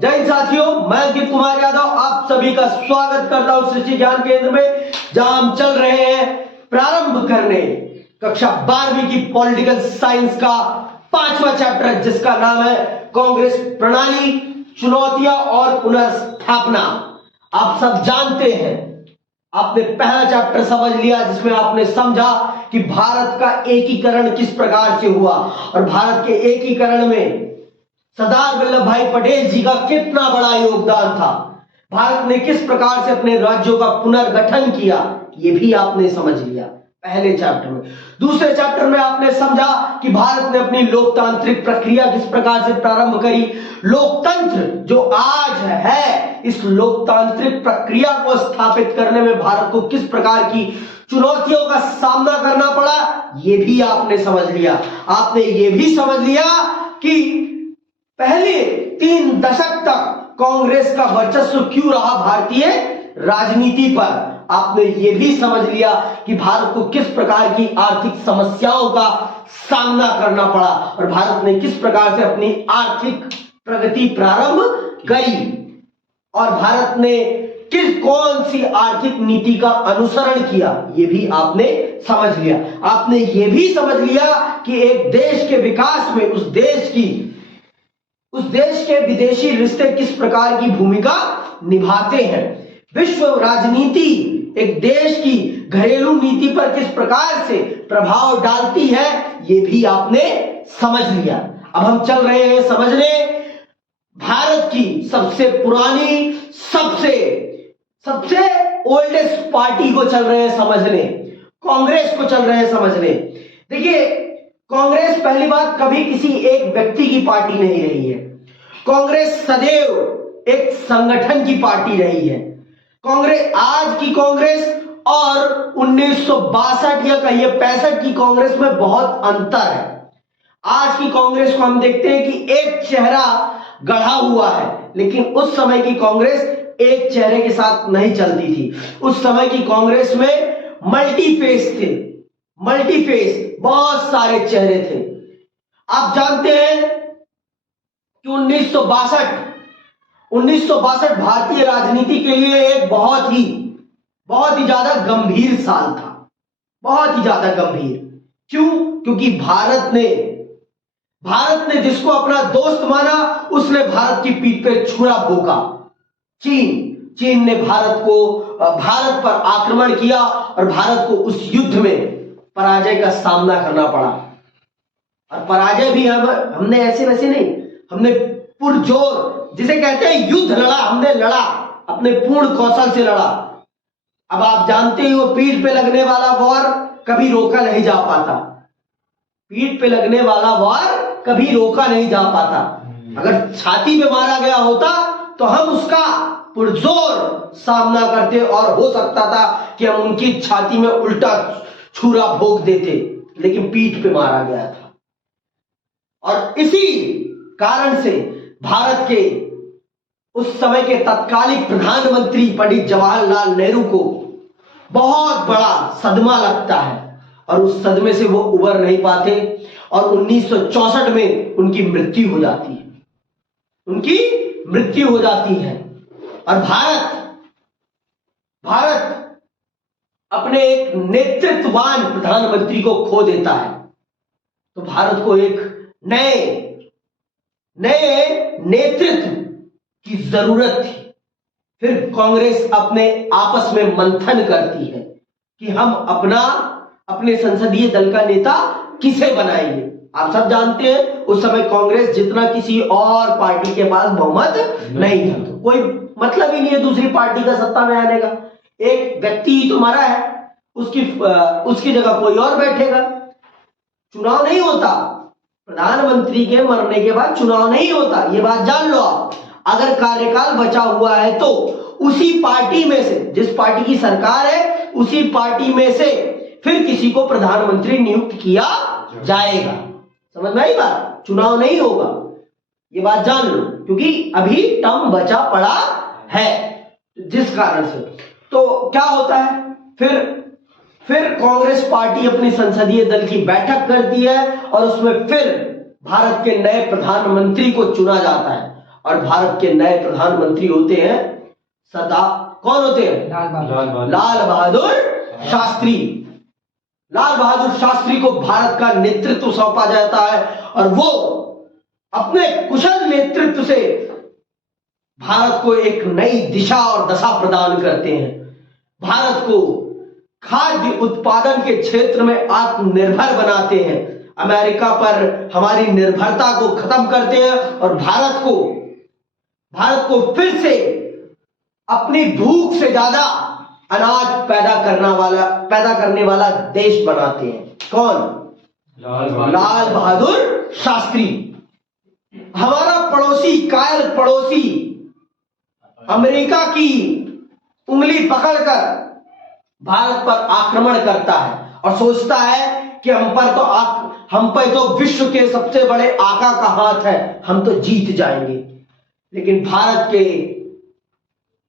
जय हिंद साथियों, मैं अंकित कुमार यादव आप सभी का स्वागत करता हूं सृष्टि ज्ञान केंद्र में, जहां हम चल रहे हैं प्रारंभ करने कक्षा 12वीं की पॉलिटिकल साइंस का 5वां चैप्टर, जिसका नाम है कांग्रेस प्रणाली, चुनौतियां और पुनर्स्थापना। आप सब जानते हैं, आपने पहला चैप्टर समझ लिया जिसमें आपने समझा कि भारत का एकीकरण किस प्रकार से हुआ और भारत के एकीकरण में सरदार वल्लभ भाई पटेल जी का कितना बड़ा योगदान था। भारत ने किस प्रकार से अपने राज्यों का पुनर्गठन किया, यह भी आपने समझ लिया पहले चैप्टर में। दूसरे चैप्टर में आपने समझा कि भारत ने अपनी लोकतांत्रिक प्रक्रिया किस प्रकार से प्रारंभ करी। लोकतंत्र जो आज है, इस लोकतांत्रिक प्रक्रिया को स्थापित करने में भारत को किस प्रकार की चुनौतियों का सामना करना पड़ा, यह भी आपने समझ लिया। आपने यह भी समझ लिया कि पहले 3 दशक तक कांग्रेस का वर्चस्व क्यों रहा भारतीय राजनीति पर। आपने यह भी समझ लिया कि भारत को किस प्रकार की आर्थिक समस्याओं का सामना करना पड़ा और भारत ने किस प्रकार से अपनी आर्थिक प्रगति प्रारंभ करी और भारत ने कौन सी आर्थिक नीति का अनुसरण किया, यह भी आपने समझ लिया। आपने यह भी समझ लिया कि एक देश के विकास में उस देश के विदेशी रिश्ते किस प्रकार की भूमिका निभाते हैं। विश्व राजनीति एक देश की घरेलू नीति पर किस प्रकार से प्रभाव डालती है, यह भी आपने समझ लिया। अब हम चल रहे हैं समझने भारत की सबसे पुरानी, सबसे ओल्डेस्ट पार्टी को चल रहे हैं समझने, कांग्रेस को चल रहे हैं समझने। देखिए, कांग्रेस पहली बात कभी किसी एक व्यक्ति की पार्टी नहीं रही है। कांग्रेस सदैव एक संगठन की पार्टी रही है। कांग्रेस, आज की कांग्रेस और 1962 या कहिए 65 की कांग्रेस में बहुत अंतर है। आज की कांग्रेस को हम देखते हैं कि एक चेहरा गढ़ा हुआ है, लेकिन उस समय की कांग्रेस एक चेहरे के साथ नहीं चलती थी। उस समय की कांग्रेस में मल्टीफेस थे, बहुत सारे चेहरे थे। आप जानते हैं कि 1962 भारतीय राजनीति के लिए एक बहुत ही ज्यादा गंभीर साल था, बहुत ही ज्यादा गंभीर। क्यों? क्योंकि भारत ने जिसको अपना दोस्त माना, उसने भारत की पीठ पे छुरा भोंका। चीन ने भारत पर आक्रमण किया और भारत को उस युद्ध में पराजय का सामना करना पड़ा। और पराजय भी हमने ऐसे वैसे नहीं, हमने पुरजोर, जिसे कहते हैं युद्ध लड़ा, हमने लड़ा, अपने पूर्ण कौशल से लड़ा। अब आप जानते हो, पीठ पे लगने वाला वार कभी रोका नहीं जा पाता। पीठ पे लगने वाला वार कभी रोका नहीं जा पाता। अगर छाती पे मारा गया होता तो हम उसका पुरजोर सामना करते और हो सकता था कि हम उनकी छाती में उल्टा छुरा भोंक देते, लेकिन पीठ पे मारा गया था। और इसी कारण से भारत के उस समय के तत्कालीन प्रधानमंत्री पंडित जवाहरलाल नेहरू को बहुत बड़ा सदमा लगता है और उस सदमे से वो उबर नहीं पाते और 1964 में उनकी मृत्यु हो जाती है। और भारत अपने एक नेतृत्ववान प्रधानमंत्री को खो देता है। तो भारत को एक नए नेतृत्व की जरूरत थी। फिर कांग्रेस अपने आपस में मंथन करती है कि हम अपने संसदीय दल का नेता किसे बनाएंगे। आप सब जानते हैं, उस समय कांग्रेस जितना किसी और पार्टी के पास बहुमत नहीं था, तो कोई मतलब ही नहीं है दूसरी पार्टी का सत्ता में आने का। एक व्यक्ति ही तो मरा है, उसकी जगह कोई और बैठेगा। चुनाव नहीं होता, प्रधानमंत्री के मरने के बाद चुनाव नहीं होता, ये बात जान लो आप। अगर कार्यकाल बचा हुआ है तो उसी पार्टी में से, जिस पार्टी की सरकार है, उसी पार्टी में से फिर किसी को प्रधानमंत्री नियुक्त किया जाएगा। समझ में आई बात? चुनाव नहीं होगा, ये बात जान लो, क्योंकि अभी टर्म बचा पड़ा है। जिस कारण से तो क्या होता है, फिर कांग्रेस पार्टी अपनी संसदीय दल की बैठक करती है और उसमें फिर भारत के नए प्रधानमंत्री को चुना जाता है। और भारत के नए प्रधानमंत्री होते हैं कौन होते हैं? लाल बहादुर शास्त्री। लाल बहादुर शास्त्री को भारत का नेतृत्व सौंपा जाता है और वो अपने कुशल नेतृत्व से भारत को एक नई दिशा और दशा प्रदान करते हैं। भारत को खाद्य उत्पादन के क्षेत्र में आत्मनिर्भर बनाते हैं, अमेरिका पर हमारी निर्भरता को खत्म करते हैं और भारत को फिर से अपनी भूख से ज्यादा अनाज पैदा करने वाला देश बनाते हैं। कौन? लाल बहादुर शास्त्री। हमारा पड़ोसी, कायर पड़ोसी अमेरिका की उंगली पकड़कर भारत पर आक्रमण करता है और सोचता है कि हम पर तो विश्व के सबसे बड़े आका का हाथ है, हम तो जीत जाएंगे। लेकिन भारत के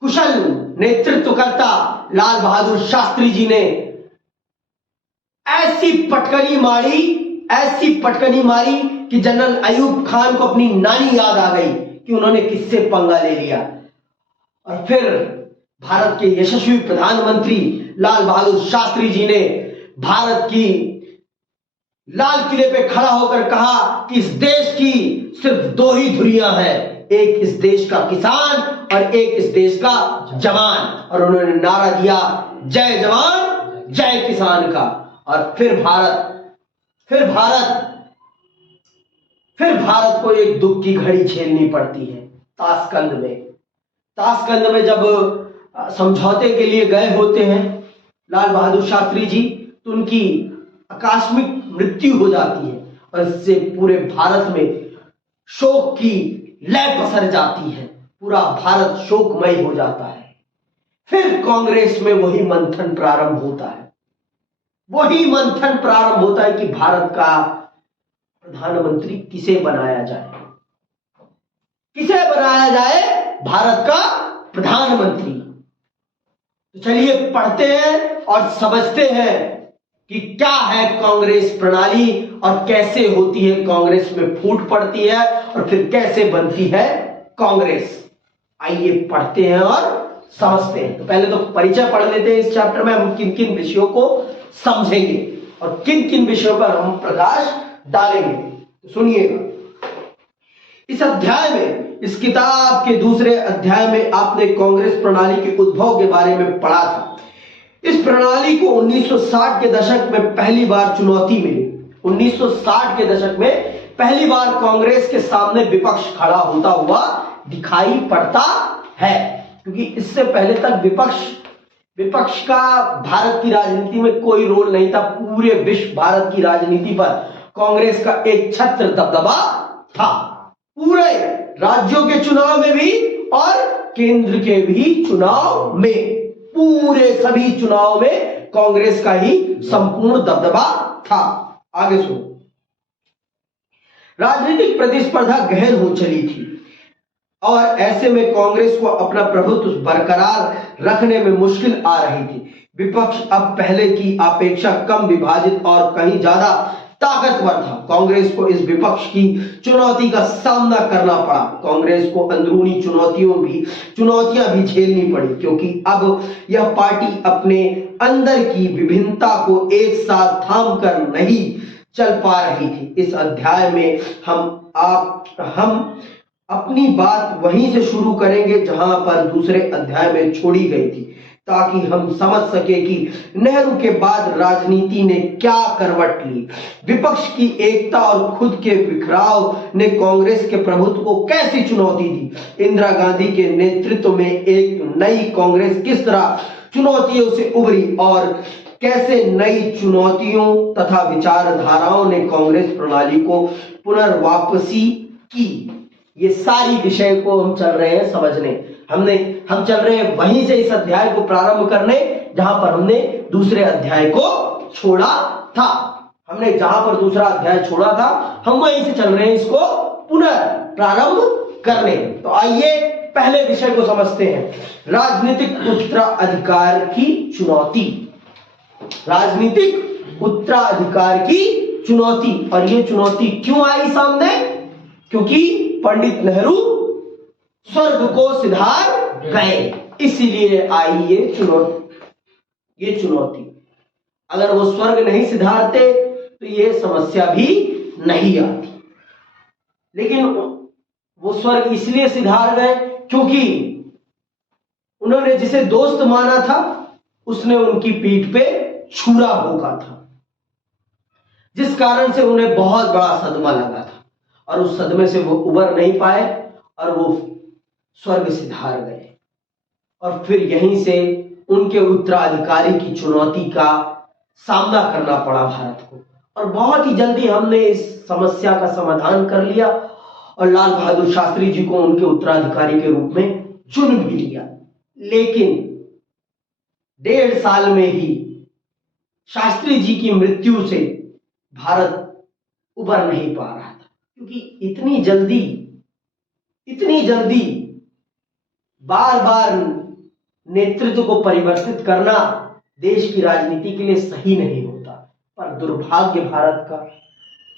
कुशल नेतृत्वकर्ता लाल बहादुर शास्त्री जी ने ऐसी पटकनी मारी कि जनरल अयूब खान को अपनी नानी याद आ गई कि उन्होंने किससे पंगा ले लिया। और फिर भारत के यशस्वी प्रधानमंत्री लाल बहादुर शास्त्री जी ने भारत की लाल किले पे खड़ा होकर कहा कि इस देश की सिर्फ दो ही धुरियां हैं, एक इस देश का किसान और एक इस देश का जवान। और उन्होंने नारा दिया, जय जवान जय किसान का। और फिर भारत को एक दुख की घड़ी झेलनी पड़ती है ताशकंद में जब समझौते के लिए गए होते हैं लाल बहादुर शास्त्री जी, तो उनकी आकस्मिक मृत्यु हो जाती है और इससे पूरे भारत में शोक की लय पसर जाती है, पूरा भारत शोकमय हो जाता है। फिर कांग्रेस में वही मंथन प्रारंभ होता है कि भारत का प्रधानमंत्री किसे बनाया जाए भारत का प्रधानमंत्री। तो चलिए पढ़ते हैं और समझते हैं कि क्या है कांग्रेस प्रणाली और कैसे होती है कांग्रेस में फूट पड़ती है और फिर कैसे बनती है कांग्रेस। आइए पढ़ते हैं और समझते हैं। तो पहले तो परिचय पढ़ लेते हैं। इस चैप्टर में हम किन किन विषयों को समझेंगे और किन किन विषयों पर हम प्रकाश डालेंगे, तो सुनिएगा। इस अध्याय में, इस किताब के दूसरे अध्याय में आपने कांग्रेस प्रणाली के उद्भव के बारे में पढ़ा था। इस प्रणाली को 1960 के दशक में पहली बार चुनौती मिली। 1960 के दशक में पहली बार कांग्रेस के सामने विपक्ष खड़ा होता हुआ दिखाई पड़ता है, क्योंकि इससे पहले तक विपक्ष का भारत की राजनीति में कोई रोल नहीं था। पूरे विश्व भारत की राजनीति पर कांग्रेस का एक छत्र दबदबा था, पूरे राज्यों के चुनाव में भी और केंद्र के भी चुनाव में, पूरे सभी चुनाव में कांग्रेस का ही संपूर्ण दबदबा था। आगे सुनो। राजनीतिक प्रतिस्पर्धा गहन हो चली थी और ऐसे में कांग्रेस को अपना प्रभुत्व बरकरार रखने में मुश्किल आ रही थी। विपक्ष अब पहले की अपेक्षा कम विभाजित और कहीं ज्यादा ताकतवर था। कांग्रेस को इस विपक्ष की चुनौती का सामना करना पड़ा। कांग्रेस को अंदरूनी चुनौतियां भी झेलनी पड़ी, क्योंकि अब यह पार्टी अपने अंदर की विभिन्नता को एक साथ थाम कर नहीं चल पा रही थी। इस अध्याय में हम अपनी बात वहीं से शुरू करेंगे जहां पर दूसरे अध्याय में छोड़ी गई थी, ताकि हम समझ सके कि नेहरू के बाद राजनीति ने क्या करवट ली, विपक्ष की एकता और खुद के बिखराव ने कांग्रेस के प्रभुत्व को कैसी चुनौती दी। इंदिरा गांधी के नेतृत्व में एक नई कांग्रेस किस तरह चुनौतियों से उभरी और कैसे नई चुनौतियों तथा विचारधाराओं ने कांग्रेस प्रणाली को पुनर्वापसी की। ये सारी विषय को हम चल रहे हैं समझने। हम चल रहे हैं वहीं से इस अध्याय को प्रारंभ करने जहां पर हमने दूसरे अध्याय को छोड़ा था। हमने जहां पर दूसरा अध्याय छोड़ा था हम वहीं से चल रहे हैं इसको पुनर्प्रारंभ करने। तो आइए पहले विषय को समझते हैं, राजनीतिक उत्तराधिकार की चुनौती। राजनीतिक उत्तराधिकार की चुनौती। और ये चुनौती क्यों आई सामने? क्योंकि पंडित नेहरू स्वर्ग को सिधार गए। इसीलिए आई ये चुनौती। अगर वो स्वर्ग नहीं सिधारते तो ये समस्या भी नहीं आती। लेकिन वो स्वर्ग इसलिए सिधार गए क्योंकि उन्होंने जिसे दोस्त माना था उसने उनकी पीठ पे छुरा भोंका था, जिस कारण से उन्हें बहुत बड़ा सदमा लगा था और उस सदमे से वो उबर नहीं पाए और वो स्वर्ग सिधार गए। और फिर यहीं से उनके उत्तराधिकारी की चुनौती का सामना करना पड़ा भारत को। और बहुत ही जल्दी हमने इस समस्या का समाधान कर लिया और लाल बहादुर शास्त्री जी को उनके उत्तराधिकारी के रूप में चुन भी लिया। लेकिन 1.5 साल में ही शास्त्री जी की मृत्यु से भारत उबर नहीं पा रहा था, क्योंकि इतनी जल्दी बार बार नेतृत्व को परिवर्तित करना देश की राजनीति के लिए सही नहीं होता। पर दुर्भाग्य भारत का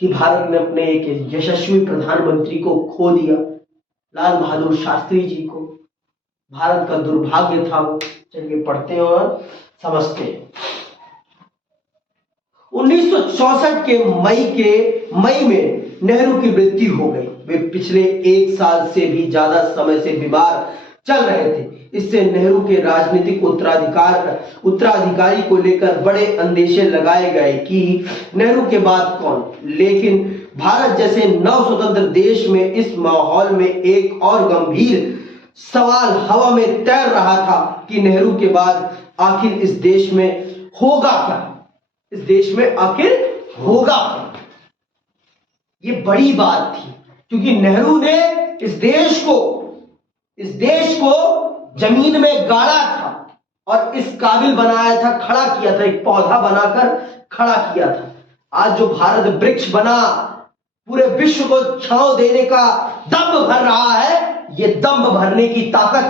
कि भारत ने अपने एक यशस्वी प्रधानमंत्री को खो दिया, लाल बहादुर शास्त्री जी को। भारत का दुर्भाग्य था वो। चलिए पढ़ते हैं और समझते हैं। 1964 के मई में नेहरू की मृत्यु हो गई। वे पिछले 1 साल से भी ज्यादा समय से बीमार चल रहे थे। इससे नेहरू के राजनीतिक उत्तराधिकारी को लेकर बड़े अंदेशे लगाए गए कि नेहरू के बाद कौन। लेकिन भारत जैसे नव स्वतंत्र देश में इस माहौल में एक और गंभीर सवाल हवा में तैर रहा था कि नेहरू के बाद आखिर इस देश में होगा क्या। ये बड़ी बात थी, क्योंकि नेहरू ने इस देश को जमीन में गाड़ा था और इस काबिल बनाया था, खड़ा किया था, एक पौधा बनाकर खड़ा किया था। आज जो भारत वृक्ष बना, पूरे विश्व को छांव देने का दम्भ भर रहा है, ये दम्भ भरने की ताकत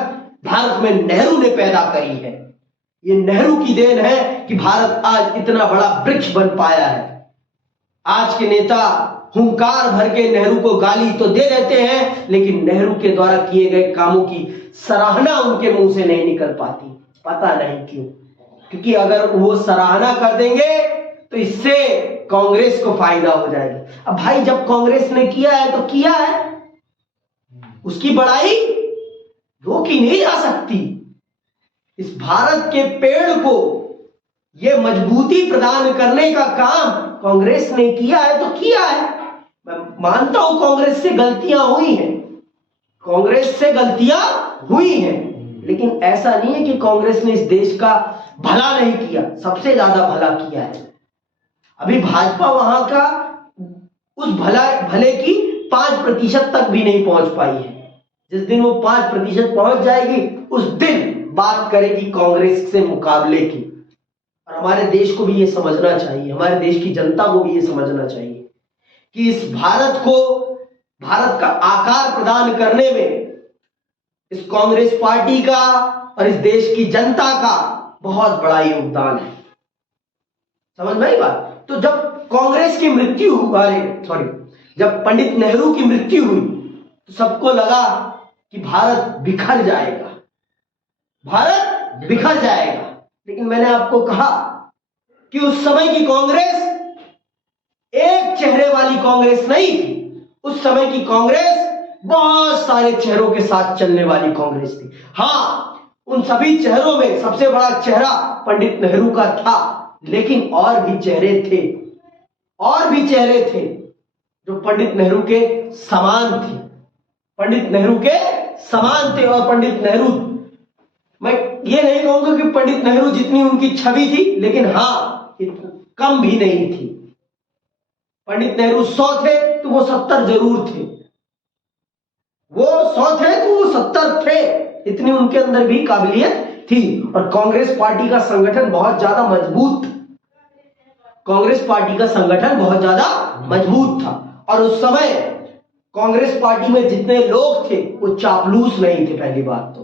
भारत में नेहरू ने पैदा करी है। ये नेहरू की देन है कि भारत आज इतना बड़ा वृक्ष बन पाया है। आज के नेता हुंकार भर के नेहरू को गाली तो दे देते हैं, लेकिन नेहरू के द्वारा किए गए कामों की सराहना उनके मुंह से नहीं निकल पाती। पता नहीं क्यों, क्योंकि अगर वो सराहना कर देंगे तो इससे कांग्रेस को फायदा हो जाएगा। अब भाई जब कांग्रेस ने किया है तो किया है, उसकी बड़ाई रोकी नहीं जा सकती। इस भारत के पेड़ को ये मजबूती प्रदान करने का काम कांग्रेस ने किया है तो किया है। मैं मानता हूं कांग्रेस से गलतियां हुई हैं, लेकिन ऐसा नहीं है कि कांग्रेस ने इस देश का भला नहीं किया, सबसे ज्यादा भला किया है। अभी भाजपा वहां का उस भले की 5% तक भी नहीं पहुंच पाई है। जिस दिन वो 5% पहुंच जाएगी, उस दिन बात करेगी कांग्रेस से मुकाबले की। और हमारे देश को भी ये समझना चाहिए, हमारे देश की जनता को भी ये समझना चाहिए कि इस भारत का आकार प्रदान करने में इस कांग्रेस पार्टी का और इस देश की जनता का बहुत बड़ा योगदान है। समझ में आई बात? तो जब कांग्रेस की मृत्यु जब पंडित नेहरू की मृत्यु हुई तो सबको लगा कि भारत बिखर जाएगा। लेकिन मैंने आपको कहा कि उस समय की कांग्रेस एक चेहरे वाली कांग्रेस नहीं थी। उस समय की कांग्रेस बहुत सारे चेहरों के साथ चलने वाली कांग्रेस थी। हाँ, उन सभी चेहरों में सबसे बड़ा चेहरा पंडित नेहरू का था, लेकिन और भी चेहरे थे जो पंडित नेहरू के समान थे। और पंडित नेहरू, मैं ये नहीं कहूंगा कि पंडित नेहरू जितनी उनकी छवि थी, लेकिन हाँ कम भी नहीं थी। पंडित नेहरू 100 थे तो वो 70 जरूर थे। वो 100 थे तो वो 70 थे। इतनी उनके अंदर भी काबिलियत थी। और कांग्रेस पार्टी का संगठन बहुत ज्यादा मजबूत था। और उस समय कांग्रेस पार्टी में जितने लोग थे वो चापलूस नहीं थे। पहली बात तो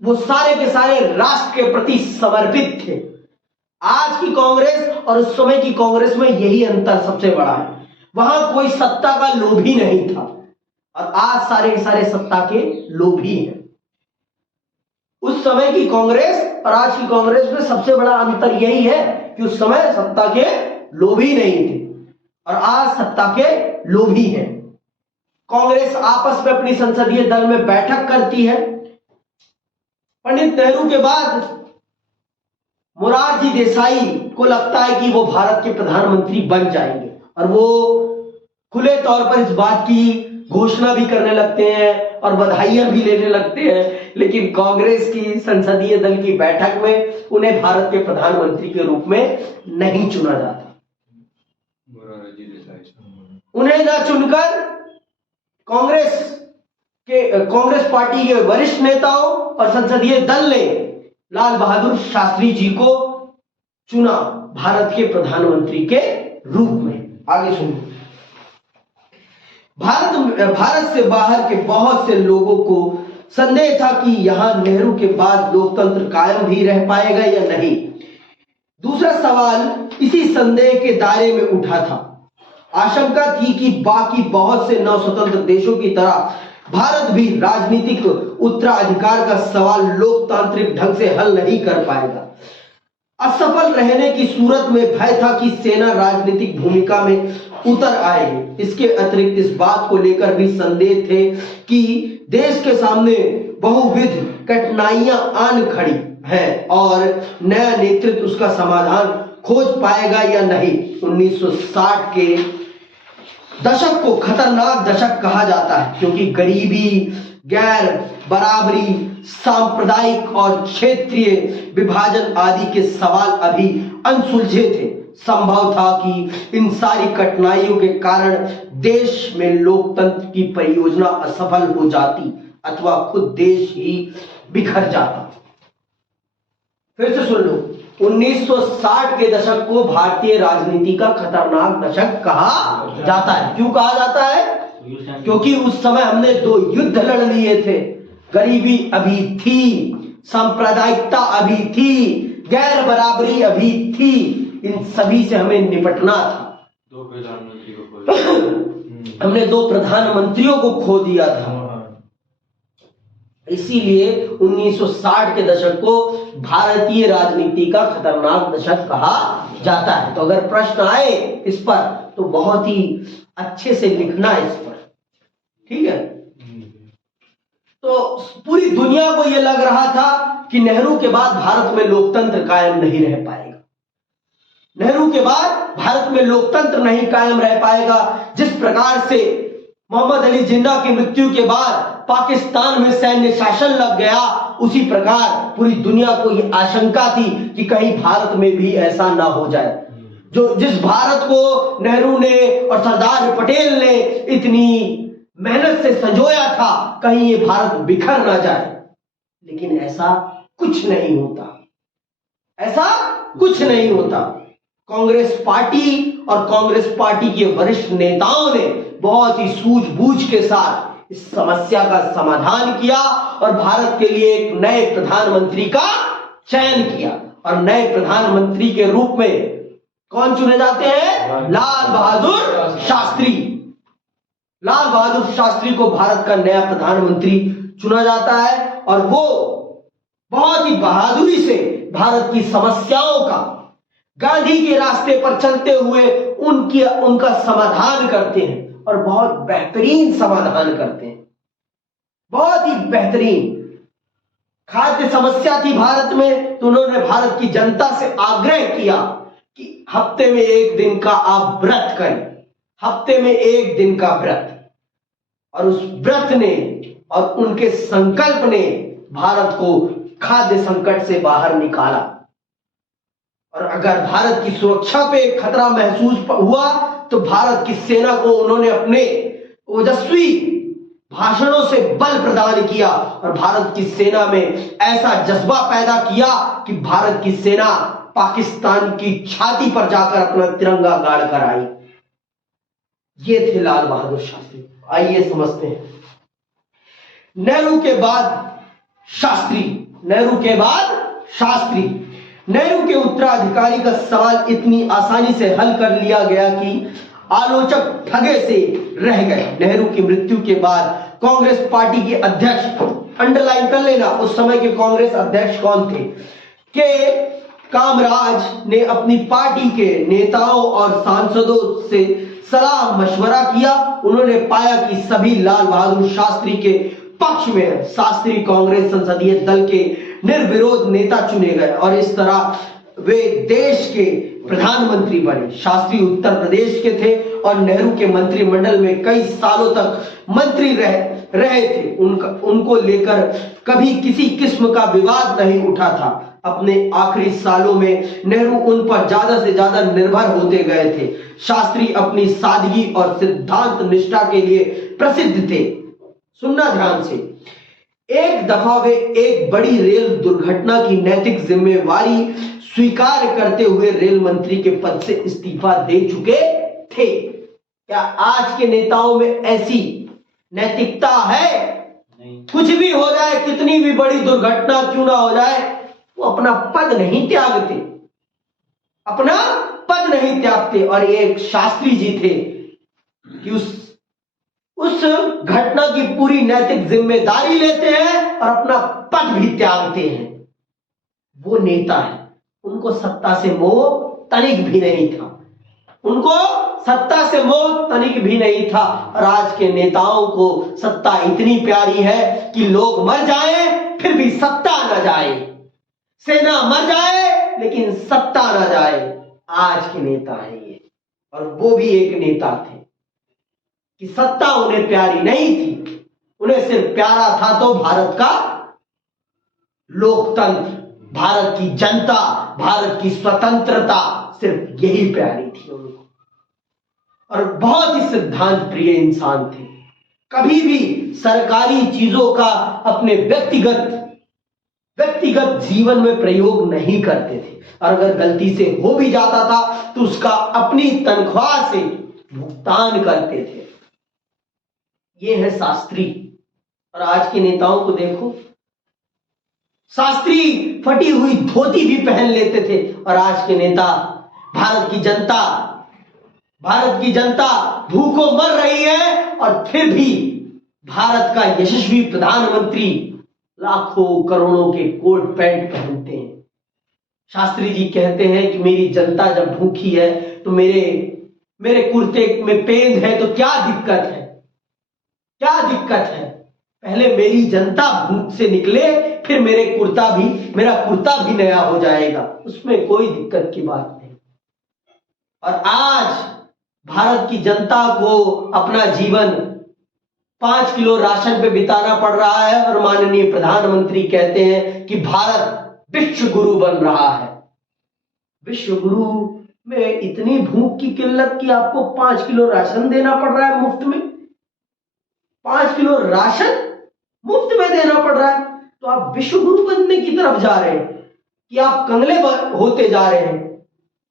वो सारे के सारे राष्ट्र के प्रति समर्पित थे। आज की कांग्रेस और उस समय की कांग्रेस में यही अंतर सबसे बड़ा है। वहां कोई सत्ता का लोभी नहीं था। और आज सारे के सारे सत्ता के लोभी हैं। उस समय की कांग्रेस और आज की कांग्रेस में सबसे बड़ा अंतर यही है कि उस समय सत्ता के लोभी नहीं थे और आज सत्ता के लोभी हैं। कांग्रेस आपस में अपनी संसदीय दल में बैठक करती है। पंडित नेहरू के बाद मोरारजी देसाई को लगता है कि वो भारत के प्रधानमंत्री बन जाएंगे और वो खुले तौर पर इस बात की घोषणा भी करने लगते हैं और बधाइयां भी लेने लगते हैं, लेकिन कांग्रेस की संसदीय दल की बैठक में उन्हें भारत के प्रधानमंत्री के रूप में नहीं चुना जाता। उन्हें ना चुनकर कांग्रेस पार्टी के वरिष्ठ नेताओं और संसदीय दल ने लाल बहादुर शास्त्री जी को चुना भारत के प्रधानमंत्री के रूप में। आगे सुनिए। भारत से बाहर के बहुत से लोगों को संदेह था कि यहां नेहरू के बाद लोकतंत्र कायम भी रह पाएगा या नहीं। दूसरा सवाल इसी संदेह के दायरे में उठा था। आशंका थी कि बाकी बहुत से नवस्वतंत्र देशों की तरह भारत भी राजनीतिक उत्तराधिकार का सवाल लोकतांत्रिक ढंग से हल नहीं कर पाएगा। असफल रहने की सूरत में भय था कि सेना राजनीतिक भूमिका में उतर आएगी। इसके अतिरिक्त इस बात को लेकर भी संदेह थे कि देश के सामने बहुविध कठिनाइयां आन खड़ी हैं और नया नेतृत्व उसका समाधान खोज पाएगा या नहीं। 1960 के दशक को खतरनाक दशक कहा जाता है क्योंकि गरीबी, गैर बराबरी, सांप्रदायिक और क्षेत्रीय विभाजन आदि के सवाल अभी अनसुलझे थे। संभव था कि इन सारी कठिनाइयों के कारण देश में लोकतंत्र की परियोजना असफल हो जाती अथवा खुद देश ही बिखर जाता। फिर से सुन लो। 1960 के दशक को भारतीय राजनीति का खतरनाक दशक कहा जाता है। क्यों कहा जाता है? क्योंकि उस समय हमने 2 युद्ध लड़ लिए थे। गरीबी अभी थी, सांप्रदायिकता अभी थी, गैर बराबरी अभी थी। इन सभी से हमें निपटना था। हमने 2 प्रधानमंत्रियों को खो दिया था। इसीलिए 1960 के दशक को भारतीय राजनीति का खतरनाक दशक कहा जाता है। तो अगर प्रश्न आए इस पर तो बहुत ही अच्छे से लिखना इस पर, ठीक है। तो पूरी दुनिया को यह लग रहा था कि नेहरू के बाद भारत में लोकतंत्र कायम नहीं रह पाएगा। नेहरू के बाद भारत में लोकतंत्र नहीं कायम रह पाएगा। जिस प्रकार से मोहम्मद अली जिन्ना की मृत्यु के बाद पाकिस्तान में सैन्य शासन लग गया, उसी प्रकार पूरी दुनिया को यह आशंका थी कि कहीं भारत में भी ऐसा ना हो जाए। जिस भारत को नेहरू ने और सरदार पटेल ने इतनी मेहनत से संजोया था, कहीं ये भारत बिखर ना जाए। लेकिन ऐसा कुछ नहीं होता, ऐसा कुछ नहीं होता। कांग्रेस पार्टी और कांग्रेस पार्टी के वरिष्ठ नेताओं ने बहुत ही सूझबूझ के साथ इस समस्या का समाधान किया और भारत के लिए एक नए प्रधानमंत्री का चयन किया। और नए प्रधानमंत्री के रूप में कौन चुने जाते हैं? लाल बहादुर शास्त्री। लाल बहादुर शास्त्री को भारत का नया प्रधानमंत्री चुना जाता है और वो बहुत ही बहादुरी से भारत की समस्याओं का गांधी के रास्ते पर चलते हुए उनका समाधान करते हैं और बहुत बेहतरीन समाधान करते हैं, बहुत ही बेहतरीन। खाद्य समस्या थी भारत में, तो उन्होंने भारत की जनता से आग्रह किया कि हफ्ते में 1 दिन का आप व्रत करें, हफ्ते में 1 दिन का व्रत। और उस व्रत ने और उनके संकल्प ने भारत को खाद्य संकट से बाहर निकाला। और अगर भारत की सुरक्षा पे खतरा महसूस हुआ तो भारत की सेना को उन्होंने अपने ओजस्वी भाषणों से बल प्रदान किया और भारत की सेना में ऐसा जज्बा पैदा किया कि भारत की सेना पाकिस्तान की छाती पर जाकर अपना तिरंगा गाड़ कर आई। ये थे लाल बहादुर शास्त्री। आइए समझते हैं। नेहरू के बाद शास्त्री, नेहरू के बाद शास्त्री। नेहरू के उत्तराधिकारी का सवाल इतनी आसानी से हल कर लिया गया कि आलोचक ठगे से रह गए। नेहरू की मृत्यु के बाद कांग्रेस पार्टी के अध्यक्ष, अंडरलाइन कर लेना उस समय के कांग्रेस अध्यक्ष कौन थे, के कामराज ने अपनी पार्टी के नेताओं और सांसदों से सलाह मशवरा किया। उन्होंने पाया कि सभी लाल बहादुर शास्त्री के पक्ष में है। शास्त्री कांग्रेस संसदीय दल के निर्विरोध नेता चुने गए और इस तरह वे देश के प्रधानमंत्री बने। शास्त्री उत्तर प्रदेश के थे और नेहरू के मंत्रिमंडल में कई सालों तक मंत्री रहे थे। उनको लेकर कभी किसी किस्म का विवाद नहीं उठा था। अपने आखिरी सालों में नेहरू उन पर ज्यादा से ज्यादा निर्भर होते गए थे। शास्त्री अपनी सादगी और सिद्धांत निष्ठा के लिए प्रसिद्ध थे। सुनना ध्यान से, एक दफा वे एक बड़ी रेल दुर्घटना की नैतिक जिम्मेवारी स्वीकार करते हुए रेल मंत्री के पद से इस्तीफा दे चुके थे। क्या आज के नेताओं में ऐसी नैतिकता है? नहीं। कुछ भी हो जाए, कितनी भी बड़ी दुर्घटना क्यों ना हो जाए, वो अपना पद नहीं त्यागते, अपना पद नहीं त्यागते। और एक शास्त्री जी थे कि उस घटना की पूरी नैतिक जिम्मेदारी लेते हैं और अपना पद भी त्यागते हैं। वो नेता है, उनको सत्ता से मोह तनिक भी नहीं था, उनको सत्ता से मोह तनिक भी नहीं था। और आज के नेताओं को सत्ता इतनी प्यारी है कि लोग मर जाएं फिर भी सत्ता न जाए, सेना मर जाए लेकिन सत्ता न जाए। आज के नेता है ये, और वो भी एक नेता थे कि सत्ता उन्हें प्यारी नहीं थी, उन्हें सिर्फ प्यारा था तो भारत का लोकतंत्र, भारत की जनता, भारत की स्वतंत्रता, सिर्फ यही प्यारी थी उनको। और बहुत ही सिद्धांत प्रिय इंसान थे। कभी भी सरकारी चीजों का अपने व्यक्तिगत जीवन में प्रयोग नहीं करते थे, और अगर गलती से हो भी जाता था तो उसका अपनी तनख्वाह से भुगतान करते थे। ये है शास्त्री। और आज के नेताओं को देखो, शास्त्री फटी हुई धोती भी पहन लेते थे, और आज के नेता, भारत की जनता भूखों मर रही है और फिर भी भारत का यशस्वी प्रधानमंत्री लाखों करोड़ों के कोट पैंट पहनते हैं। शास्त्री जी कहते हैं कि मेरी जनता जब भूखी है तो मेरे कुर्ते में पेंद है तो क्या दिक्कत है, क्या दिक्कत है? पहले मेरी जनता भूख से निकले, फिर मेरा कुर्ता भी नया हो जाएगा, उसमें कोई दिक्कत की बात नहीं। और आज भारत की जनता को अपना जीवन 5 किलो राशन पे बिताना पड़ रहा है, और माननीय प्रधानमंत्री कहते हैं कि भारत विश्व गुरु बन रहा है। विश्व गुरु में इतनी भूख की किल्लत कि आपको 5 किलो राशन देना पड़ रहा है मुफ्त में। 5 किलो राशन मुफ्त में देना पड़ रहा है, तो आप विश्व गुरु बनने की तरफ जा रहे हैं कि आप कंगले होते जा रहे हैं?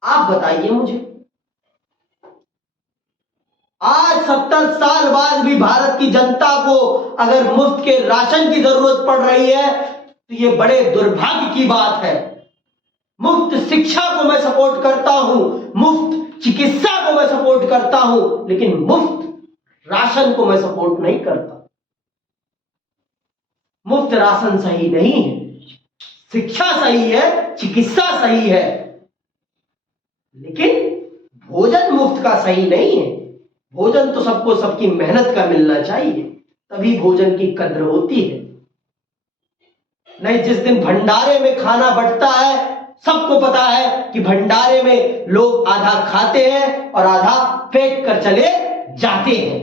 आप बताइए मुझे। आज 70 साल बाद भी भारत की जनता को अगर मुफ्त के राशन की जरूरत पड़ रही है तो यह बड़े दुर्भाग्य की बात है। मुफ्त शिक्षा को मैं सपोर्ट करता हूं, मुफ्त चिकित्सा को मैं सपोर्ट करता हूं, लेकिन मुफ्त राशन को मैं सपोर्ट नहीं करता। मुफ्त राशन सही नहीं है, शिक्षा सही है, चिकित्सा सही है, लेकिन भोजन मुफ्त का सही नहीं है। भोजन तो सबको सबकी मेहनत का मिलना चाहिए, तभी भोजन की कद्र होती है। नहीं, जिस दिन भंडारे में खाना बंटता है, सबको पता है कि भंडारे में लोग आधा खाते हैं और आधा फेंक कर चले जाते हैं।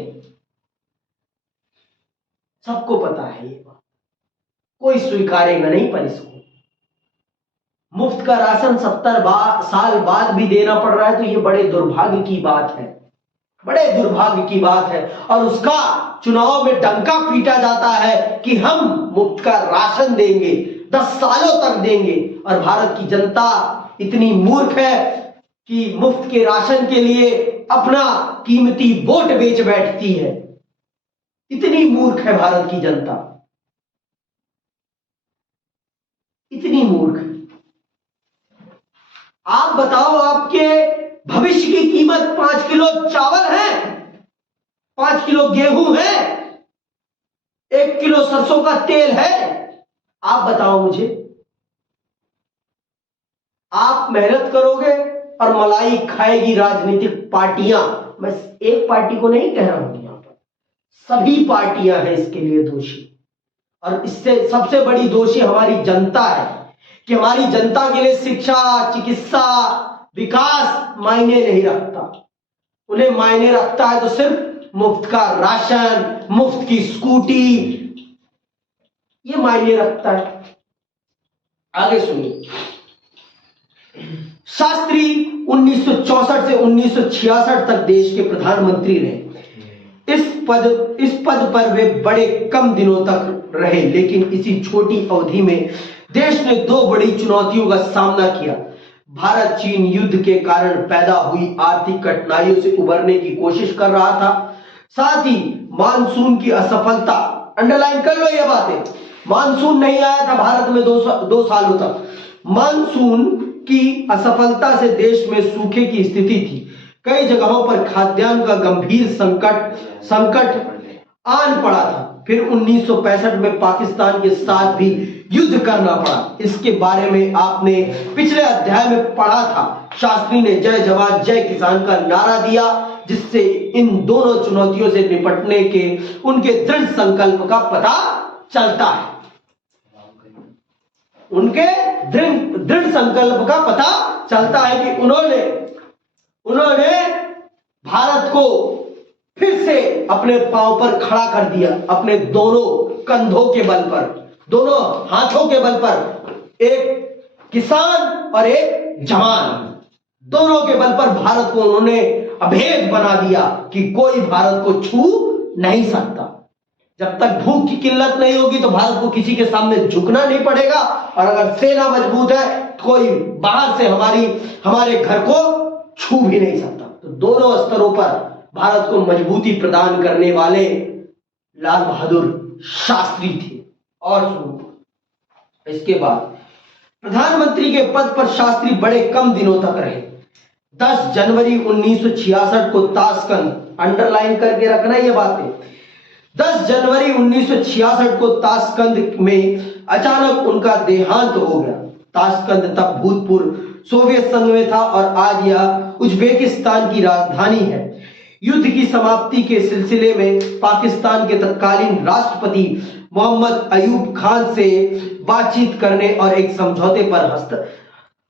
सबको पता है ये बात, कोई स्वीकारेगा नहीं पर इसको। मुफ्त का राशन 70 साल बाद भी देना पड़ रहा है, तो ये बड़े दुर्भाग्य की बात है, बड़े दुर्भाग्य की बात है। और उसका चुनाव में डंका पीटा जाता है कि हम मुफ्त का राशन देंगे, 10 सालों तक देंगे। और भारत की जनता इतनी मूर्ख है कि मुफ्त के राशन के लिए अपना कीमती वोट बेच बैठती है। इतनी मूर्ख है भारत की जनता, इतनी मूर्ख। आप बताओ, आपके भविष्य की कीमत 5 किलो चावल है, 5 किलो गेहूं है, 1 किलो सरसों का तेल है। आप बताओ मुझे, आप मेहनत करोगे और मलाई खाएगी राजनीतिक पार्टियां। मैं एक पार्टी को नहीं कह रहा हूं, यहां पर सभी पार्टियां हैं इसके लिए दोषी। और इससे सबसे बड़ी दोषी हमारी जनता है कि हमारी जनता के लिए शिक्षा, चिकित्सा, विकास मायने नहीं रखता। उन्हें मायने रखता है तो सिर्फ मुफ्त का राशन, मुफ्त की स्कूटी, ये मायने रखता है। आगे सुनिए, शास्त्री 1964 से 1966 तक देश के प्रधानमंत्री रहे। इस पद पर वे बड़े कम दिनों तक रहे, लेकिन इसी छोटी अवधि में देश ने 2 बड़ी चुनौतियों का सामना किया। भारत चीन युद्ध के कारण पैदा हुई आर्थिक कठिनाइयों से उबरने की कोशिश कर रहा था, साथ ही मानसून की असफलता, अंडरलाइन कर लो ये बातें, मानसून नहीं आया था भारत में 2 सालों तक। मानसून की असफलता से देश में सूखे की स्थिति थी। कई जगहों पर खाद्यान्न का गंभीर संकट आन पड़ा था। फिर 1965 में पाकिस्तान के साथ भी युद्ध करना पड़ा। इसके बारे में आपने पिछले अध्याय में पढ़ा था। शास्त्री ने जय जवान जय किसान का नारा दिया, जिससे इन दोनों चुनौतियों से निपटने के उनके दृढ़ संकल्प का पता चलता है। उनके दृढ़ संकल्प का पता चलता है कि उन्होंने भारत को फिर से अपने पांव पर खड़ा कर दिया, अपने दोनों कंधों के बल पर, दोनों हाथों के बल पर, एक किसान और एक जवान, दोनों के बल पर भारत को उन्होंने अभेद बना दिया कि कोई भारत को छू नहीं सकता। जब तक भूख की किल्लत नहीं होगी तो भारत को किसी के सामने झुकना नहीं पड़ेगा, और अगर सेना मजबूत है तो कोई बाहर से हमारे घर को छू भी नहीं सकता। तो दोनों स्तरों पर भारत को मजबूती प्रदान करने वाले लाल बहादुर शास्त्री थे। और सुनो, इसके बाद प्रधानमंत्री के पद पर शास्त्री बड़े कम दिनों तक रहे। 10 जनवरी 1966 को ताशकंद, अंडरलाइन करके रखना ये बातें, 10 जनवरी 1966 को ताशकंद में अचानक उनका देहांत हो गया। ताशकंद तब भूतपूर्व सोवियत संघ में था और आज यह उज्बेकिस्तान की राजधानी है। युद्ध की समाप्ति के सिलसिले में पाकिस्तान के तत्कालीन राष्ट्रपति मोहम्मद अयूब खान से बातचीत करने और एक समझौते पर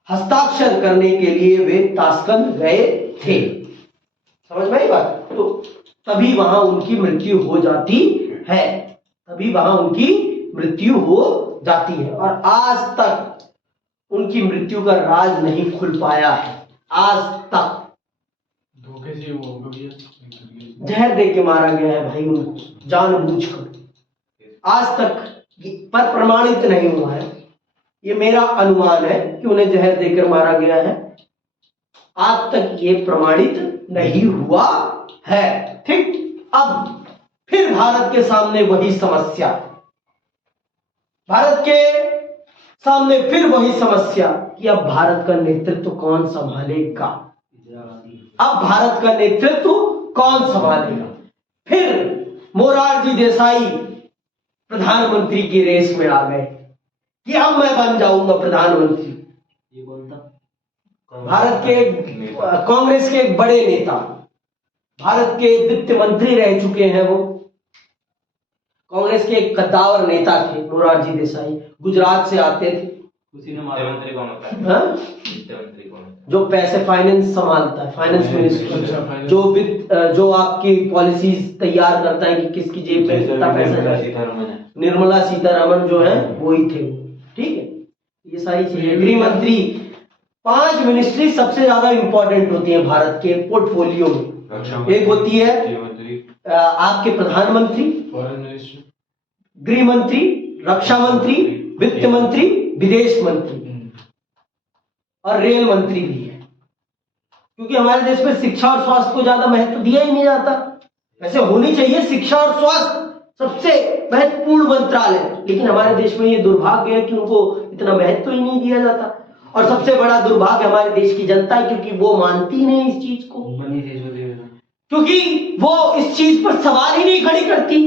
हस्ताक्षर करने के लिए वे ताशकंद गए थे। समझ में आई बात? तो तभी वहां उनकी मृत्यु हो जाती है, तभी वहां उनकी मृत्यु हो जाती है। और आज तक उनकी मृत्यु का राज नहीं खुल पाया है। आज तक धोखे से वो जहर दे के मारा गया है भाई उनको, जानबूझकर। आज तक पर प्रमाणित नहीं हुआ है। ये मेरा अनुमान है कि उन्हें जहर देकर मारा गया है। आज तक ये प्रमाणित नहीं हुआ है। ठीक, अब फिर भारत के सामने वही समस्या, भारत के सामने फिर वही समस्या कि अब भारत का नेतृत्व कौन संभालेगा? अब भारत का नेतृत्व कौन संभालेगा? फिर मोरारजी देसाई प्रधानमंत्री की रेस में आ गए कि अब मैं बन जाऊंगा प्रधानमंत्री। ये कौन था? भारत के कांग्रेस के एक बड़े नेता, भारत के वित्त मंत्री रह चुके हैं। वो कांग्रेस के एक कद्दावर नेता थे मोरारजी देसाई, गुजरात से आते थे। उसी ने मंत्री कौन होता है? मंत्री कौन होता है? जो पैसे फाइनेंस संभालता है, फाइनेंस मिनिस्टर, जो आपकी पॉलिसीज तैयार करता है कि किसकी जेब में कितना पैसा जाए। निर्मला सीतारमण जो है वही थे। ठीक है, ये सारी चीजें। गृह मंत्री, 5 मिनिस्ट्री सबसे ज्यादा इंपॉर्टेंट होती है भारत के पोर्टफोलियो में। एक होती है आपके प्रधानमंत्री, गृह मंत्री, रक्षा मंत्री, वित्त मंत्री, विदेश मंत्री और रेल मंत्री भी है। क्योंकि हमारे देश में शिक्षा और स्वास्थ्य को ज्यादा महत्व दिया ही नहीं जाता। वैसे होनी चाहिए शिक्षा और स्वास्थ्य सबसे महत्वपूर्ण मंत्रालय, लेकिन हमारे देश में ये दुर्भाग्य है कि उनको इतना महत्व ही नहीं दिया जाता। और सबसे बड़ा दुर्भाग्य हमारे देश की जनता है, क्योंकि वो मानती नहीं इस चीज को, क्योंकि वो इस चीज पर सवाल ही नहीं खड़ी करती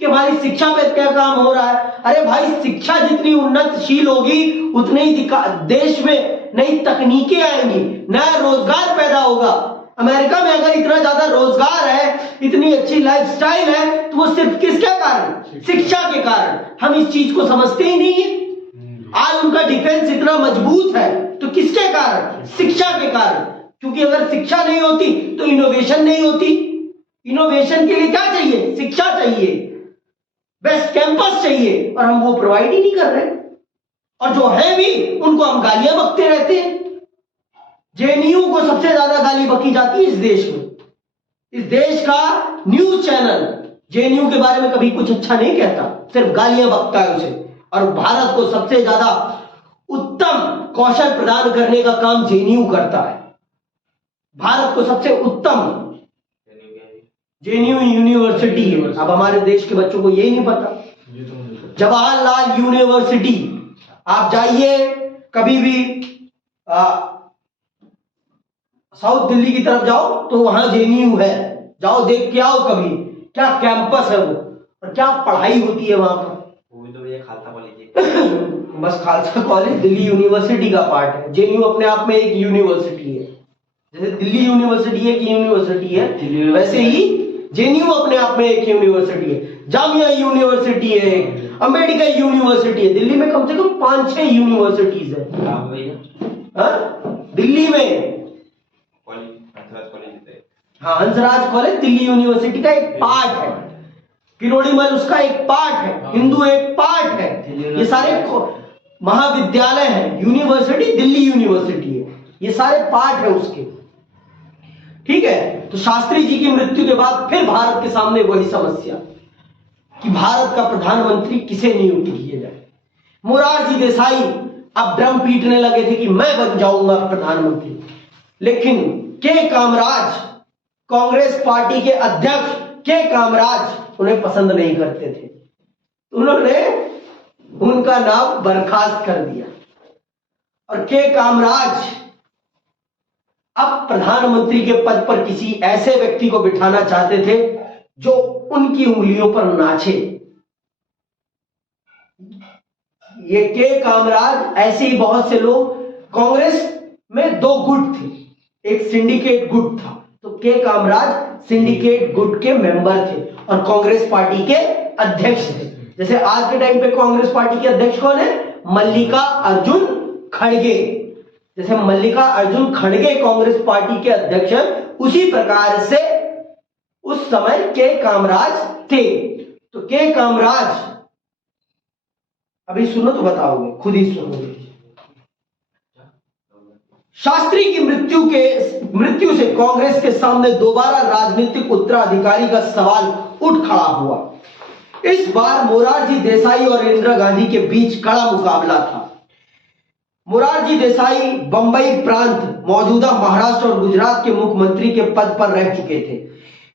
कि भाई शिक्षा पे क्या काम हो रहा है। अरे भाई, शिक्षा जितनी उन्नतशील होगी उतने ही देश में नई तकनीकें आएंगी, नया रोजगार पैदा होगा। अमेरिका में अगर इतना ज्यादा रोजगार है, इतनी अच्छी लाइफस्टाइल है, तो वो सिर्फ किसके कारण? शिक्षा के कारण। हम इस चीज को समझते ही नहीं है। आज उनका डिफेंस इतना मजबूत है तो किसके कारण? शिक्षा के कारण। क्योंकि अगर शिक्षा नहीं होती तो इनोवेशन नहीं होती। इनोवेशन के लिए क्या चाहिए? शिक्षा चाहिए, बेस्ट कैंपस चाहिए, और हम वो प्रोवाइड ही नहीं कर रहे। और जो है भी उनको हम गालियां बकते रहते हैं। जेएनयू को सबसे ज्यादा गाली बकी जाती है इस देश में। इस देश का न्यूज चैनल जेएनयू के बारे में कभी कुछ अच्छा नहीं कहता, सिर्फ गालियां बकता है उसे। और भारत को सबसे ज्यादा उत्तम कौशल प्रदान करने का काम जेएनयू करता है। भारत को सबसे उत्तम जेएनयू यूनिवर्सिटी है। अब हमारे देश के बच्चों को यही नहीं पता। जवाहरलाल यूनिवर्सिटी, आप जाइए कभी भी साउथ दिल्ली की तरफ जाओ तो वहां जेएनयू है, जाओ देख के आओ कभी, क्या कैंपस है वो, और क्या पढ़ाई होती है वहां पर। वो भी तो ये खालसा कॉलेज बस खालसा कॉलेज दिल्ली यूनिवर्सिटी का पार्ट है। जेएनयू अपने आप में एक यूनिवर्सिटी है। जैसे दिल्ली यूनिवर्सिटी एक यूनिवर्सिटी है, वैसे ही जेएनयू अपने आप में एक यूनिवर्सिटी है। जामिया यूनिवर्सिटी है, अमेरिका यूनिवर्सिटी है। दिल्ली में कम से कम 5-6 यूनिवर्सिटीज है। दिल्ली में हाँ, हंसराज कॉलेज दिल्ली यूनिवर्सिटी का एक पार्ट है। किरोड़ीमल उसका एक पार्ट है, हिंदू एक पार्ट है। ये सारे महाविद्यालय हैं। यूनिवर्सिटी दिल्ली यूनिवर्सिटी है, ये सारे पार्ट है उसके। ठीक है, तो शास्त्री जी की मृत्यु के बाद फिर भारत के सामने वही समस्या कि भारत का प्रधानमंत्री किसे नियुक्त किया जाए। मोरारजी देसाई अब ड्रम पीटने लगे थे कि मैं बन जाऊंगा प्रधानमंत्री, लेकिन के कामराज, कांग्रेस पार्टी के अध्यक्ष के कामराज उन्हें पसंद नहीं करते थे। उन्होंने उनका नाम बर्खास्त कर दिया और के कामराज अब प्रधानमंत्री के पद पर किसी ऐसे व्यक्ति को बिठाना चाहते थे जो उनकी उंगलियों पर नाचे। ये के कामराज, ऐसे ही बहुत से लोग, कांग्रेस में 2 गुट थे, एक सिंडिकेट गुट था, तो के कामराज सिंडिकेट गुट के मेंबर थे और कांग्रेस पार्टी के अध्यक्ष थे। जैसे आज के टाइम पे कांग्रेस पार्टी के अध्यक्ष कौन है? मल्लिका अर्जुन खड़गे। जैसे मल्लिका अर्जुन खड़गे कांग्रेस पार्टी के अध्यक्ष हैं, उसी प्रकार से उस समय के कामराज थे। तो के कामराज, अभी सुनो तो बताओगे, खुद ही सुनोगे। शास्त्री की मृत्यु से कांग्रेस के सामने दोबारा राजनीतिक उत्तराधिकारी का सवाल उठ खड़ा हुआ। इस बार मोरारजी देसाई और इंदिरा गांधी के बीच कड़ा मुकाबला था। मोरारजी देसाई बंबई प्रांत, मौजूदा महाराष्ट्र और गुजरात के मुख्यमंत्री के पद पर रह चुके थे।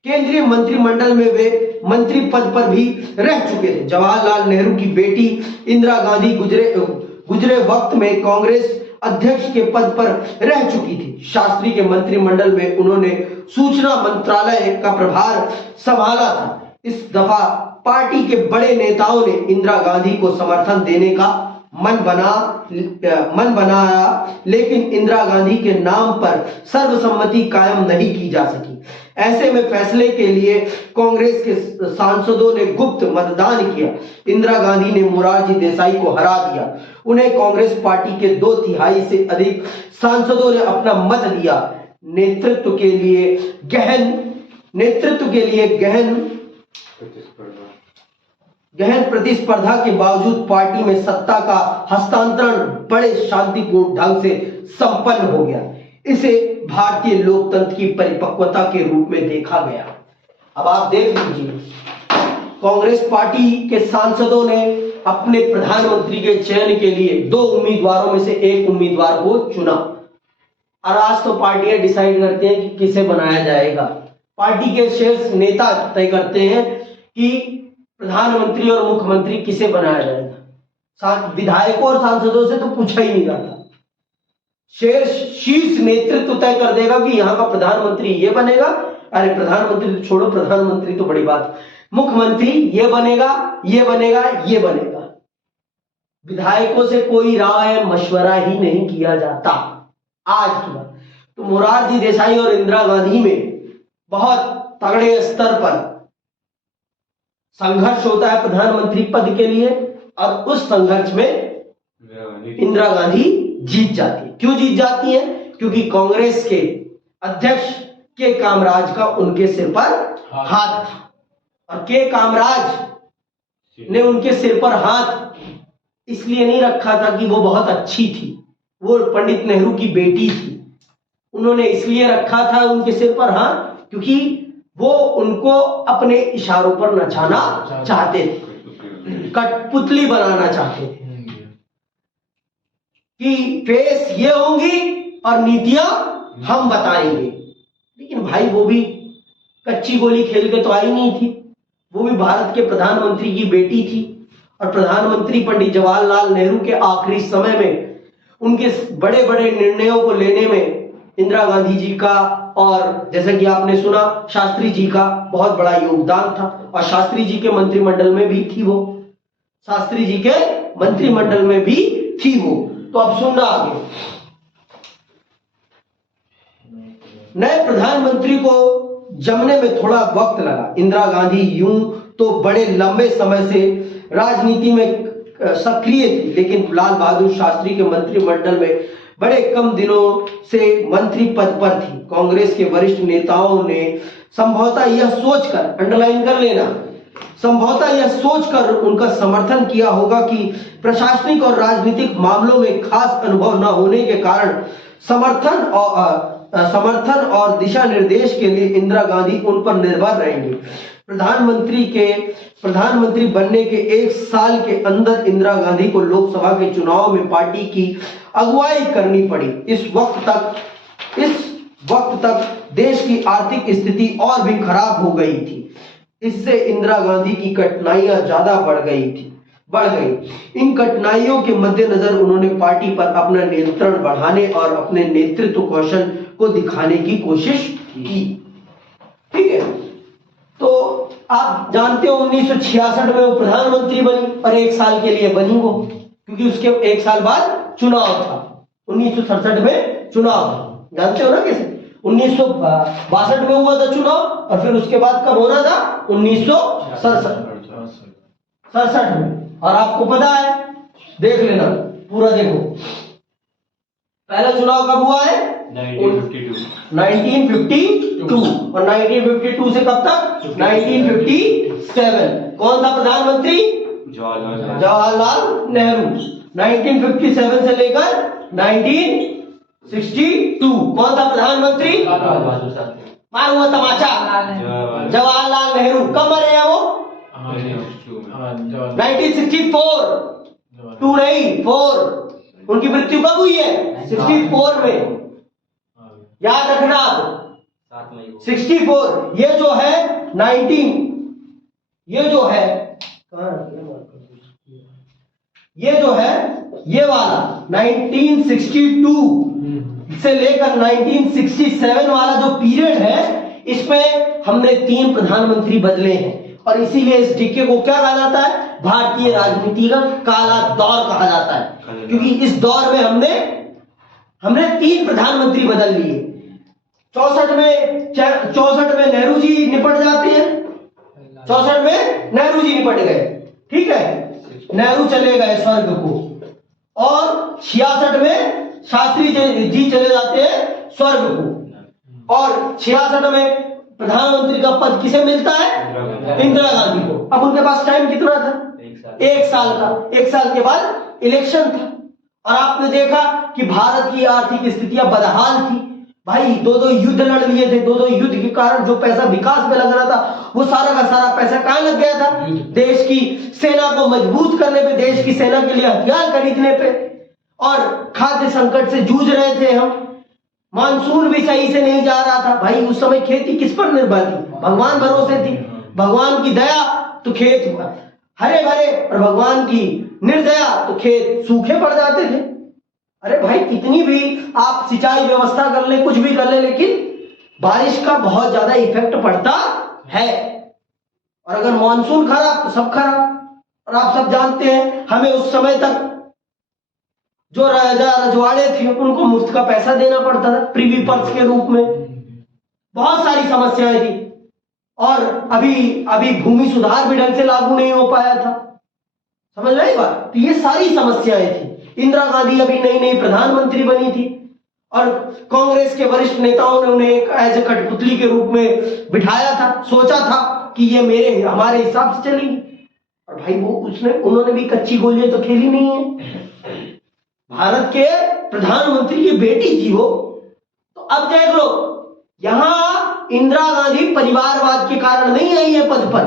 केंद्रीय मंत्रिमंडल में वे मंत्री पद पर भी रह चुके थे। जवाहरलाल नेहरू की बेटी इंदिरा गांधी गुजरे वक्त में कांग्रेस अध्यक्ष के पद पर रह चुकी थी। शास्त्री के मंत्रिमंडल में उन्होंने सूचना मंत्रालय का प्रभार संभाला था। इस दफा पार्टी के बड़े नेताओं ने इंदिरा गांधी को समर्थन देने का मन बनाया, लेकिन इंदिरा गांधी के नाम पर सर्वसम्मति कायम नहीं की जा सकी। ऐसे में फैसले के लिए कांग्रेस के सांसदों ने गुप्त मतदान किया। इंदिरा गांधी ने मोरारजी देसाई को हरा दिया। उन्हें कांग्रेस पार्टी के 2/3 से अधिक सांसदों ने अपना मत दिया। नेतृत्व के लिए गहन प्रतिस्पर्धा के बावजूद पार्टी में सत्ता का हस्तांतरण बड़े शांतिपूर्ण ढंग से संपन्न हो गया। इसे भारतीय लोकतंत्र की परिपक्वता के रूप में देखा गया। अब आप देख लीजिए, कांग्रेस पार्टी के सांसदों ने अपने प्रधानमंत्री के चयन के लिए 2 उम्मीदवारों में से एक उम्मीदवार को चुना। और आज तो पार्टियां डिसाइड करती हैं कि किसे बनाया जाएगा। पार्टी के शीर्ष नेता तय करते हैं कि प्रधानमंत्री और मुख्यमंत्री किसे बनाया जाएगा। विधायकों और सांसदों से तो पूछा ही नहीं जाता। शीर्ष नेतृत्व तय कर देगा कि यहाँ का प्रधानमंत्री ये बनेगा। अरे प्रधानमंत्री तो छोड़ो, प्रधानमंत्री तो बड़ी बात, मुख्यमंत्री ये बनेगा, ये बनेगा, ये बनेगा। विधायकों से कोई राय मशवरा ही नहीं किया जाता आज की बात। तो मोरारजी देसाई और इंदिरा गांधी में बहुत तगड़े स्तर पर संघर्ष होता है प्रधानमंत्री पद के लिए, और उस संघर्ष में इंदिरा गांधी जीत जाती है। क्यों जीत जाती है? क्योंकि कांग्रेस के अध्यक्ष के कामराज का उनके सिर पर हाथ था, और के कामराज ने उनके सिर पर हाथ इसलिए नहीं रखा था कि वो बहुत अच्छी थी, वो पंडित नेहरू की बेटी थी। उन्होंने इसलिए रखा था उनके सिर पर हाथ क्योंकि वो उनको अपने इशारों पर नचाना चाहते थे, कठपुतली बनाना चाहते थे कि फेस ये होंगी और नीतियां हम बताएंगे। लेकिन भाई वो भी कच्ची गोली खेल के तो आई नहीं थी, वो भी भारत के प्रधानमंत्री की बेटी थी, और प्रधानमंत्री पंडित जवाहरलाल नेहरू के आखिरी समय में उनके बड़े बड़े निर्णयों को लेने में इंदिरा गांधी जी का और जैसे कि आपने सुना शास्त्री जी का बहुत बड़ा योगदान था, और शास्त्री जी के मंत्रिमंडल में भी थी वो, शास्त्री जी के मंत्रिमंडल में भी थी वो। तो अब सुनना आगे। नए प्रधानमंत्री को जमने में थोड़ा वक्त लगा। इंदिरा गांधी यूं तो बड़े लंबे समय से राजनीति में सक्रिय थी, लेकिन लाल बहादुर शास्त्री के मंत्रिमंडल में बड़े कम दिनों से मंत्री पद पर थी। कांग्रेस के वरिष्ठ नेताओं ने संभवतः यह सोचकर, अंडरलाइन कर लेना, संभवतः यह सोचकर उनका समर्थन किया होगा कि प्रशासनिक और राजनीतिक मामलों में खास अनुभव न होने के कारण समर्थन और दिशा निर्देश के लिए इंदिरा गांधी उन पर निर्भर रहेंगी। प्रधानमंत्री बनने के 1 साल के अंदर इंदिरा गांधी को लोकसभा के चुनाव में पार्टी की अगुवाई करनी पड़ी। इस वक्त तक देश की आर्थिक स्थिति और भी खराब हो गई थी। इससे इंदिरा गांधी की कठिनाइयां ज्यादा बढ़ गई। इन कठिनाइयों के मद्देनजर उन्होंने पार्टी पर अपना नियंत्रण बढ़ाने और अपने नेतृत्व कौशल को दिखाने की कोशिश की। ठीक है, तो आप जानते हो 1966 में वो प्रधानमंत्री बनी, और 1 साल के लिए बनी वो, क्योंकि उसके 1 साल बाद चुनाव था। 1967 में चुनाव था, जानते हो ना कैसे? 1962 में हुआ था चुनाव, और फिर उसके बाद कब होना था? 1967 में। और आपको पता है, देख लेना पूरा, देखो पहला चुनाव कब हुआ है? 1952। और 1952 से कब तक? 1957। कौन था प्रधानमंत्री? जवाहरलाल नेहरू। 1957 से लेकर 1962 कौन था प्रधानमंत्री? मार हुआ तमाचा, जवाहरलाल नेहरू। कब मरे हैं वो? 1964। 2 नहीं 4। उनकी मृत्यु कब हुई है? 64 में। याद रखना आप, 64। ये जो है 19, ये जो है ये वाला 1962 से लेकर 1967 वाला जो पीरियड है, इसमें हमने 3 प्रधानमंत्री बदले हैं, और इसीलिए इस डिके को क्या कहा जाता है? भारतीय राजनीति का काला दौर कहा जाता है, क्योंकि इस दौर में हमने 3 प्रधानमंत्री बदल लिए। 64 में नेहरू जी निपट जाते हैं, 64 में नेहरू जी निपट गए, ठीक है, नेहरू चले गए स्वर्ग को, और 66 में शास्त्री जी चले जाते हैं स्वर्ग को, और 66 में प्रधानमंत्री का पद किसे मिलता है? इंदिरा गांधी को। अब उनके पास टाइम कितना था? 1 साल का। 1 साल के बाद इलेक्शन था, और आपने देखा कि भारत की आर्थिक स्थितियां बदहाल थी। भाई 2 युद्ध लड़ लिए थे, 2 युद्ध के कारण जो पैसा विकास में लग रहा था, वो सारा का सारा पैसा कहां लग गया था? देश की सेना को मजबूत करने पे, देश की सेना के लिए हथियार खरीदने पे, और खाद्य संकट से जूझ रहे थे हम। मानसून भी सही से नहीं जा रहा था। भाई उस समय खेती किस पर निर्भर थी? भगवान भरोसे थी। भगवान की दया तो खेत हरे भरे, और भगवान की निर्दया तो खेत सूखे पड़ जाते थे। अरे भाई कितनी भी आप सिंचाई व्यवस्था कर ले, कुछ भी कर ले, लेकिन बारिश का बहुत ज्यादा इफेक्ट पड़ता है। और अगर मॉनसून खराब तो सब खराब। और आप सब जानते हैं हमें उस समय तक जो राजा रजवाड़े थे उनको मुफ्त का पैसा देना पड़ता था प्रीवी पर्स के रूप में। बहुत सारी समस्याएं थी। और अभी भूमि सुधार भी ढंग से लागू नहीं हो पाया था। समझ में आई बात? तो ये सारी समस्याएं थी। इंदिरा गांधी अभी नई नई प्रधानमंत्री बनी थी और कांग्रेस के वरिष्ठ नेताओं ने उन्हें एक एज ए कठपुतली के रूप में बिठाया था। सोचा था कि ये हमारे हिसाब से चलेगी। और भाई उन्होंने भी कच्ची गोलियां तो खेली नहीं है। भारत के प्रधानमंत्री की बेटी थी वो। तो अब देख लो, यहां इंदिरा गांधी परिवारवाद के कारण नहीं आई है पद पर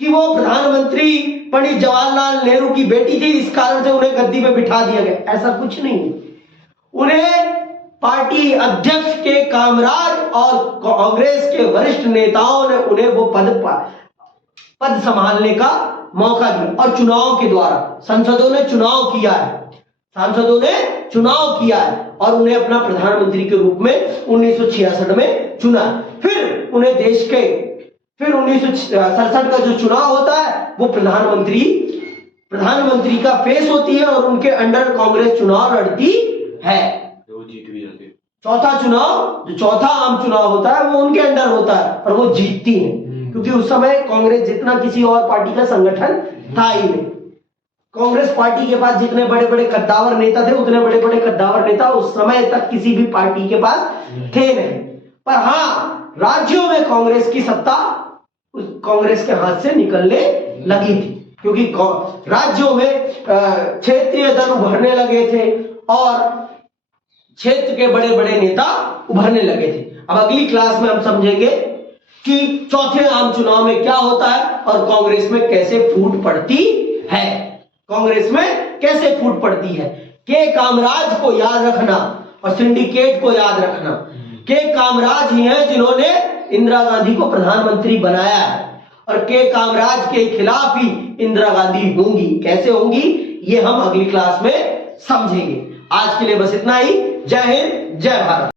कि वो प्रधानमंत्री पंडित जवाहरलाल नेहरू की बेटी थी, इस कारण से उन्हें गद्दी पे बिठा दिया गया। ऐसा कुछ नहीं है। उन्हें पार्टी अध्यक्ष के कामराज और कांग्रेस के वरिष्ठ नेताओं ने उन्हें वो पद संभालने का मौका दिया। और चुनाव के द्वारा सांसदों ने चुनाव किया है और उन्हें अपना प्रधानमंत्री के रूप में 1966 में चुना। फिर उन्हें फिर 1967 का जो चुनाव होता है वो प्रधानमंत्री का फेस होती है और उनके अंडर कांग्रेस चुनाव लड़ती है। वो जीत भी जाते। चौथा आम चुनाव होता है वो उनके अंडर होता है और वो जीतती है। क्योंकि उस समय कांग्रेस जितना किसी और पार्टी का संगठन था ही नहीं। कांग्रेस पार्टी के पास जितने बड़े बड़े कद्दावर नेता थे उतने बड़े बड़े कद्दावर नेता उस समय तक किसी भी पार्टी के पास थे नहीं। पर हाँ, राज्यों में कांग्रेस की सत्ता कांग्रेस के हाथ से निकलने लगी थी क्योंकि राज्यों में क्षेत्रीय दल उभरने लगे थे और क्षेत्र के बड़े बड़े नेता उभरने लगे थे। अब अगली क्लास में हम समझेंगे कि चौथे आम चुनाव में क्या होता है और कांग्रेस में कैसे फूट पड़ती है। के कामराज को याद रखना और सिंडिकेट को याद रखना। के कामराज ही हैं जिन्होंने इंदिरा गांधी को प्रधानमंत्री बनाया है और के कामराज के खिलाफ ही इंदिरा गांधी होंगी। कैसे होंगी ये हम अगली क्लास में समझेंगे। आज के लिए बस इतना ही। जय हिंद, जय भारत।